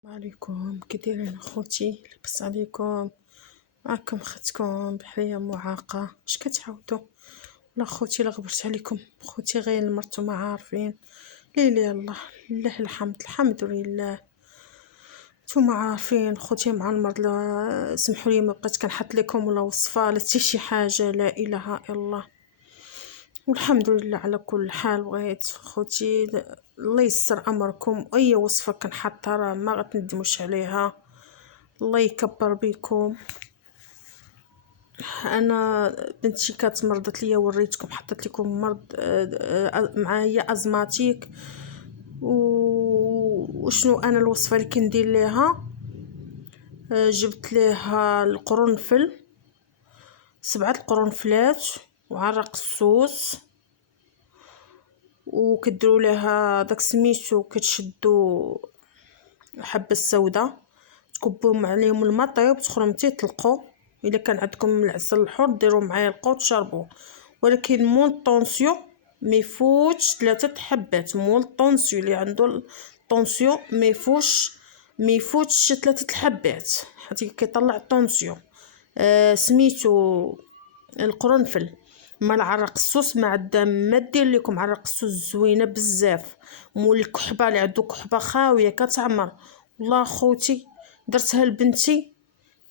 السلام عليكم، كي دايرين اخوتي؟ لاباس عليكم؟ معكم اختكم بحريه معاقه. اش كتعاودوا؟ لا خوتي، لا غبرت عليكم خوتي، غير المرتو ما عارفين. ليلي الله، لله الحمد، الحمد لله. نتوما عارفين خوتي مع المرض. لا سمحوا لي، ما بقيت كنحط لكم ولا وصفه لا حتى شي حاجه، لا اله الا الله، والحمد لله على كل حال. بغيت خوتي الله يسر امركم، اي وصفه كنحطها راه ما غتندموش عليها. الله يكبر بكم. انا بنتي كانت مرضت ليا، وريتكم حطيت لكم مرض معايا ازماتيك. وشنو انا الوصفه اللي كندير ليها؟ جبت ليها القرنفل، 7 القرنفلات، وعرق السوس، وكديروا لها داك سميتو، كتشدوا الحبه السوداء تكبوهم عليهم الماء طيب، تخرمتي تطلقوا. الا كان عندكم العسل الحر ديروا معاه القوت تشربوه، ولكن مول الطونسيون ما يفوتش 3 حبات. مول الطونسيون اللي عنده الطونسيون ما يفوتش 3 حبات، حيت كيطلع الطونسيون. سميتو القرنفل مع العرق السوس مع الدم. ما دير لكم عرق السوس زوينه بزاف. مول الكحبه اللي عنده كحبه خاويه كتعمر، والله خوتي درتها لبنتي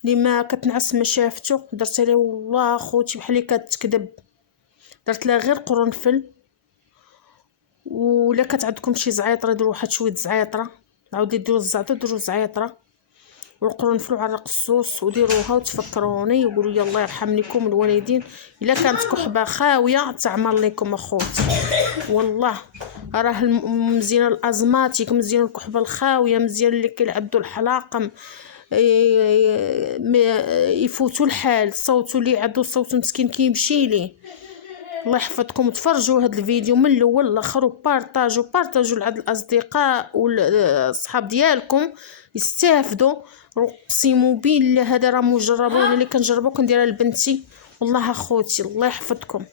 اللي ما كتنعس ما شافتو، درتها لها والله خوتي بحال اللي كتكذب. درت لها غير قرنفل، ولا كانت عندكم شي زعيطره ديروا واحد شويه زعيطره، عاودي ديروا الزعتر ديروا زعيطره والقرنفل وعرق السوس وديروها وتفكروني وقولوا يا الله يرحم لكم الوالدين. الا كانت كحبه خاويه تعمر لكم اخوتي، والله راه مزيان الازماتيك، مزيان الكحبه الخاويه، مزيان اللي كيعدوا الحلاقم يفوتوا الحال. صوتوا اللي عدو الصوت مسكين كيمشي ليه. الله يحفظكم، وتفرجوا هذا الفيديو من الاول للاخر، وبارطاجوا لعند الاصدقاء والصحاب ديالكم يستافدوا. اقسم بالله هذا راه مجربون، اللي كنجربو كنديرها لبنتي. والله اخوتي الله يحفظكم،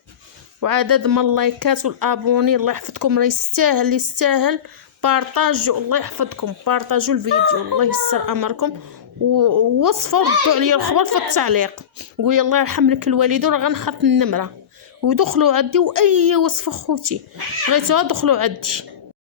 وعدد من اللايكات والابوني الله يحفظكم، راه يستاهل. بارطاجوا، الله يحفظكم، بارطاجوا الفيديو، الله يسر امركم. ووصفوا ردوا عليا الخبر في التعليق، قولي الله يرحم لك الوالدين، راه غنحط النمره. ودخلوا عندي واي وصفه خوتي بغيتوها دخلوا عندي.